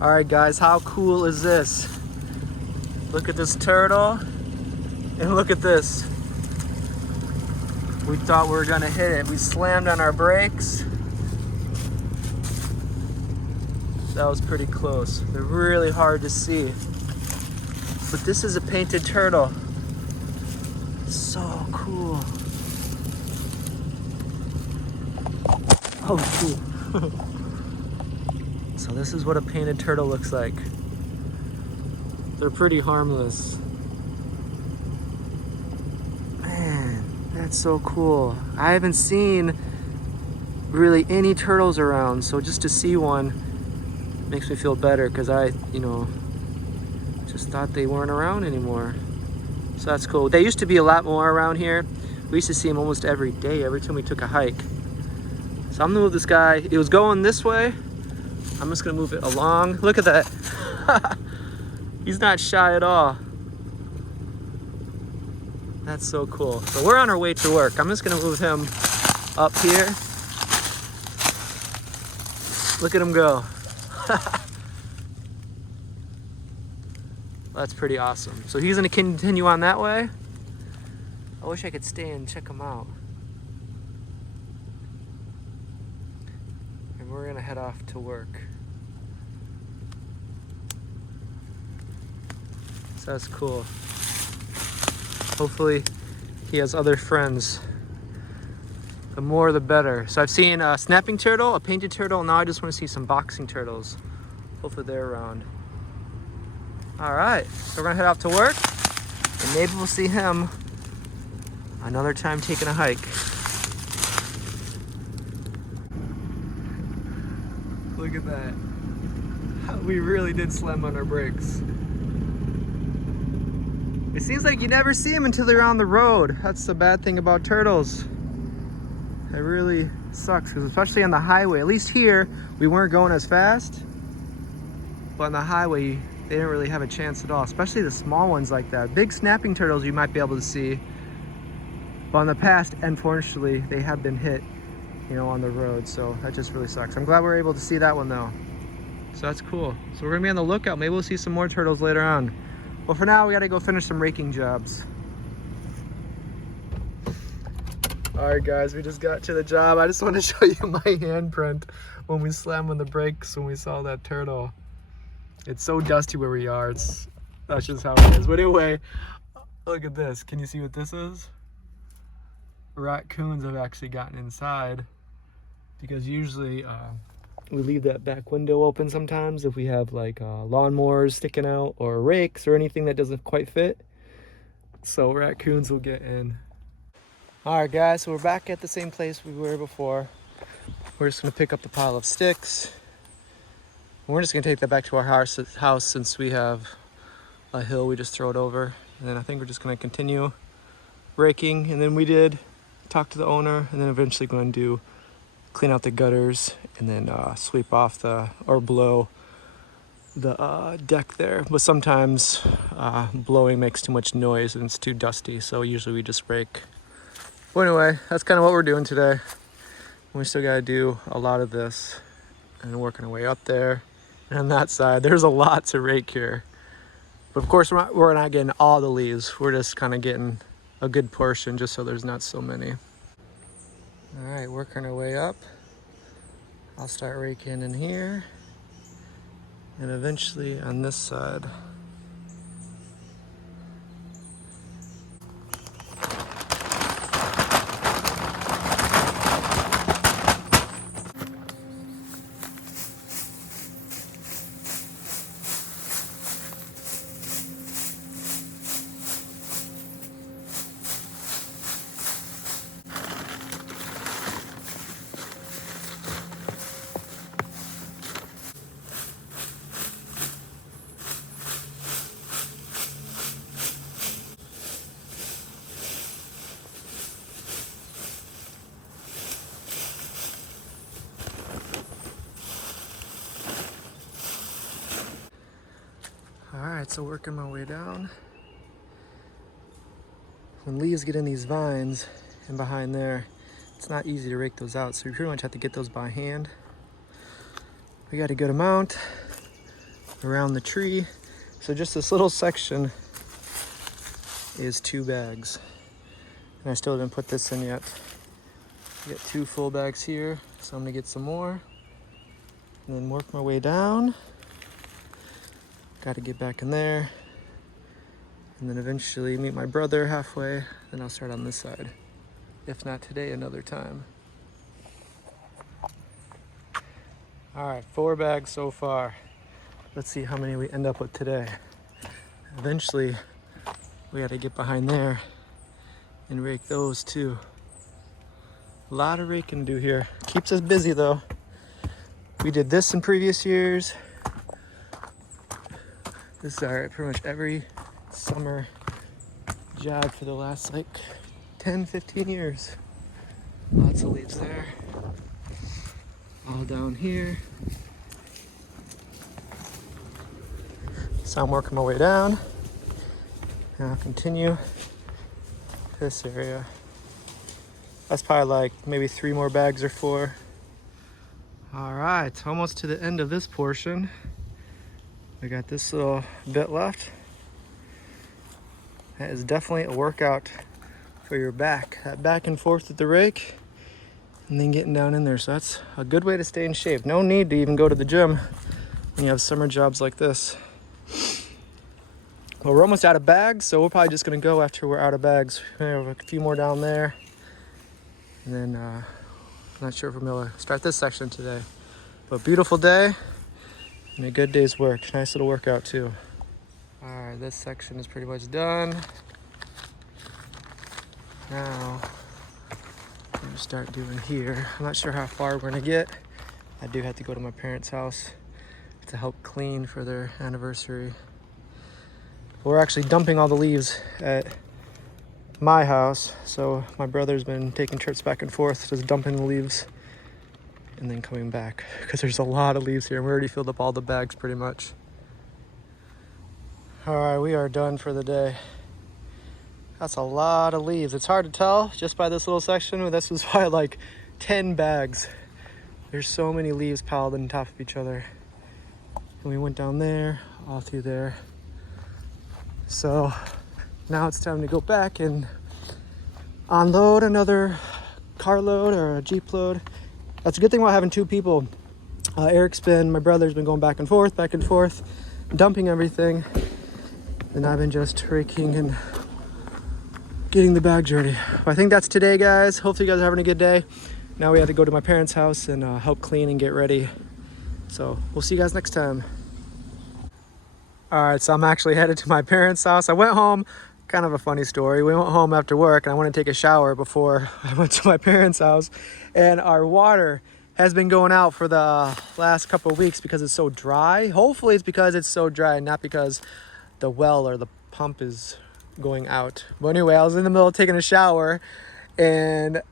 All right, guys, how cool is this? Look at this turtle, and look at this. We thought we were gonna hit it. We slammed on our brakes. That was pretty close. They're really hard to see. But this is a painted turtle. So cool. Oh, shoot. So this is what a painted turtle looks like. They're pretty harmless. Man, that's so cool. I haven't seen really any turtles around, so just to see one makes me feel better because I, just thought they weren't around anymore. So that's cool. They used to be a lot more around here. We used to see them almost every day, every time we took a hike. So I'm gonna move this guy. It was going this way. I'm just gonna move it along. Look at that. He's not shy at all. That's so cool. So we're on our way to work. I'm just gonna move him up here. Look at him go. That's pretty awesome. So he's gonna continue on that way. I wish I could stay and check him out. And we're gonna head off to work. So that's cool. Hopefully he has other friends. The more the better. So I've seen a snapping turtle, a painted turtle, and now I just want to see some boxing turtles. Hopefully they're around. All right, so we're gonna head off to work, and maybe we'll see him another time taking a hike. Look at that. We really did slam on our brakes. It seems like you never see them until they're on the road. That's the bad thing about turtles. It really sucks, because especially on the highway, at least here, we weren't going as fast. But on the highway, they didn't really have a chance at all, especially the small ones like that. Big snapping turtles you might be able to see. But in the past, unfortunately, they have been hit, on the road. So that just really sucks. I'm glad we were able to see that one though. So that's cool. So we're gonna be on the lookout. Maybe we'll see some more turtles later on. Well, for now, we gotta go finish some raking jobs. All right, guys, we just got to the job. I just want to show you my handprint when we slammed on the brakes when we saw that turtle. It's so dusty where we are. That's just how it is. But anyway, look at this. Can you see what this is? Raccoons have actually gotten inside, because usually we leave that back window open sometimes if we have like lawnmowers sticking out or rakes or anything that doesn't quite fit. So raccoons will get in. All right, guys, so we're back at the same place we were before. We're just gonna pick up the pile of sticks. We're just gonna take that back to our house since we have a hill we just throw it over. And then I think we're just gonna continue raking. And then we did talk to the owner, and then eventually going to clean out the gutters and then sweep off or blow the deck there. But sometimes blowing makes too much noise and it's too dusty, so usually we just rake. But anyway, that's kind of what we're doing today. We still got to do a lot of this and working our way up there. And on that side, there's a lot to rake here. But of course, we're not getting all the leaves. We're just kind of getting a good portion just so there's not so many. All right, working our way up. I'll start raking in here and eventually on this side. Alright, so working my way down. When leaves get in these vines and behind there, it's not easy to rake those out, so you pretty much have to get those by hand. We got a good amount. around the tree. So just this little section is 2 bags. And I still didn't put this in yet. I got 2 full bags here, so I'm gonna get some more. And then work my way down. Gotta get back in there. And then eventually meet my brother halfway. Then I'll start on this side. If not today, another time. All right, 4 bags so far. Let's see how many we end up with today. Eventually, we gotta get behind there and rake those too. A lot of raking to do here. Keeps us busy though. We did this in previous years. This is our pretty much every summer job for the last like 10, 15 years. Lots of leaves there. All down here. So I'm working my way down. And I'll continue this area. That's probably like maybe 3 more bags or 4. All right, almost to the end of this portion. We got this little bit left. That is definitely a workout for your back. That back and forth with the rake and then getting down in there. So that's a good way to stay in shape. No need to even go to the gym when you have summer jobs like this. Well, we're almost out of bags, so we're probably just gonna go after we're out of bags. We have a few more down there. And then I'm not sure if we're gonna start this section today. But beautiful day and a good day's work. Nice little workout too. All right, this section is pretty much done. Now, I'm gonna start doing here. I'm not sure how far we're gonna get. I do have to go to my parents' house to help clean for their anniversary. We're actually dumping all the leaves at my house. So my brother's been taking trips back and forth, just dumping the leaves and then coming back because there's a lot of leaves here. We already filled up all the bags pretty much. All right, we are done for the day. That's a lot of leaves. It's hard to tell just by this little section. This was probably like 10 bags. There's so many leaves piled on top of each other. And we went down there, all through there. So now it's time to go back and unload another carload or a Jeep load. That's a good thing about having 2 people. My brother's been going back and forth, dumping everything. And I've been just raking and getting the bags ready. But I think that's today, guys. Hopefully you guys are having a good day. Now we have to go to my parents' house and help clean and get ready. So we'll see you guys next time. All right, so I'm actually headed to my parents' house. I went home, kind of a funny story. We went home after work and I wanted to take a shower before I went to my parents' house. And our water has been going out for the last couple of weeks because it's so dry. Hopefully it's because it's so dry, not because the well or the pump is going out. But anyway, I was in the middle of taking a shower and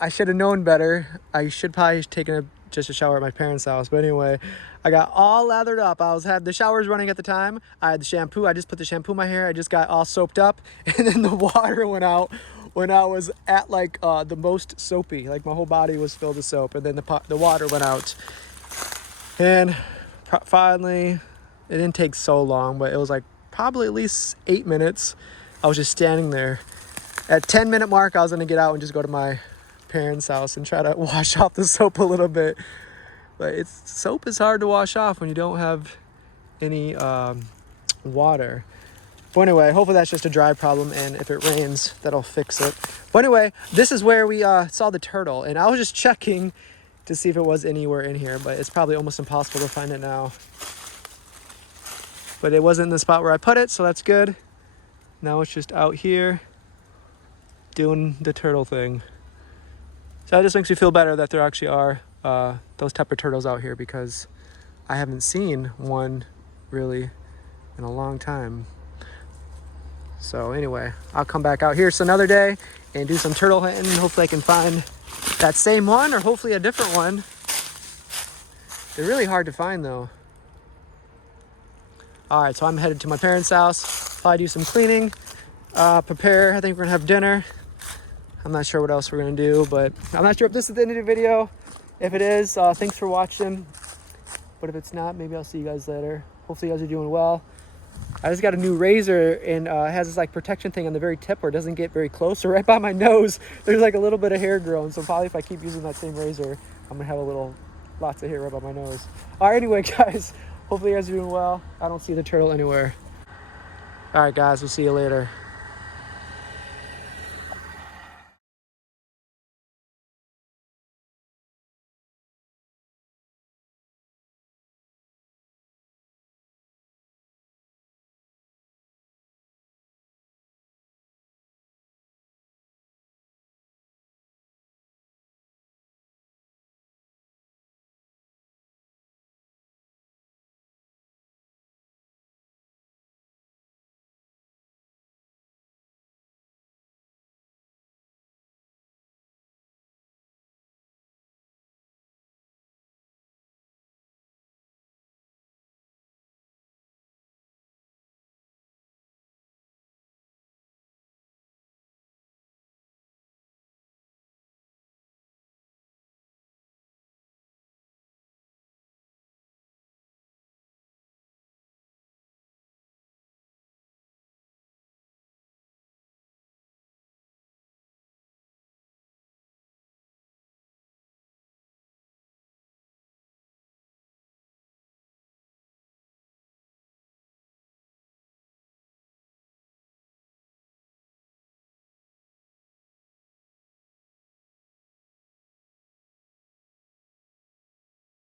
I should have known better. I should probably have taken just a shower at my parents' house. But anyway, I got all lathered up. Had the showers running at the time. I had the shampoo. I just put the shampoo in my hair. I just got all soaped up. And then the water went out when I was at like the most soapy. Like my whole body was filled with soap. And then the water went out. And finally, it didn't take so long, but it was like probably at least 8 minutes. I was just standing there. At 10-minute mark, I was gonna get out and just go to my parents' house and try to wash off the soap a little bit. But soap is hard to wash off when you don't have any water. But anyway, hopefully that's just a dry problem, and if it rains, that'll fix it. But anyway, this is where we saw the turtle, and I was just checking to see if it was anywhere in here, but it's probably almost impossible to find it now. But it wasn't in the spot where I put it, so that's good. Now it's just out here doing the turtle thing. So that just makes me feel better that there actually are those type of turtles out here, because I haven't seen one really in a long time. So anyway, I'll come back out here another day and do some turtle hunting. Hopefully I can find that same one, or hopefully a different one. They're really hard to find though. All right, so I'm headed to my parents' house. Probably do some cleaning, prepare. I think we're gonna have dinner. I'm not sure what else we're gonna do, but I'm not sure if this is the end of the video. If it is, thanks for watching. But if it's not, maybe I'll see you guys later. Hopefully you guys are doing well. I just got a new razor, and it has this like protection thing on the very tip where it doesn't get very close. So right by my nose, there's like a little bit of hair growing. So probably if I keep using that same razor, I'm gonna have lots of hair right by my nose. All right, anyway, guys, hopefully you guys are doing well. I don't see the turtle anywhere. All right, guys, we'll see you later.